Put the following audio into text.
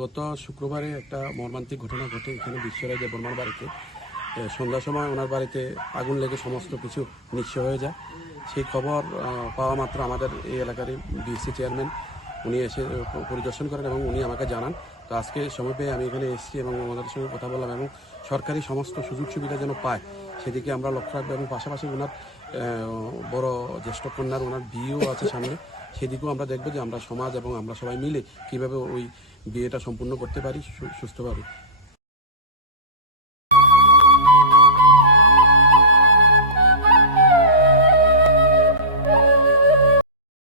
গত শুক্রবারে একটা মর্মান্তিক ঘটনা ঘটে এখানে বিশ্বরাজ বর্মার বাড়িতে। সন্ধ্যার সময় ওনার বাড়িতে আগুন লেগে সমস্ত কিছু নিঃস্ব হয়ে যায়। সেই খবর পাওয়া মাত্র আমাদের এই এলাকারই বিএসসি চেয়ারম্যান উনি এসে পরিদর্শন করেন এবং উনি আমাকে জানান। তো আজকে সময় পেয়ে আমি এখানে এসেছি এবং ওনাদের সঙ্গে কথা বললাম এবং সরকারি সমস্ত সুযোগ সুবিধা যেন পায় সেদিকে আমরা লক্ষ্য রাখবো এবং পাশাপাশি ওনার বড় জ্যেষ্ঠ কন্যার ওনার বিয়েও আছে সামনে, সেদিকেও আমরা দেখবো যে আমরা সমাজ এবং আমরা সবাই মিলে কীভাবে ওই বিয়েটা সম্পূর্ণ করতে পারি সুস্থভাবে।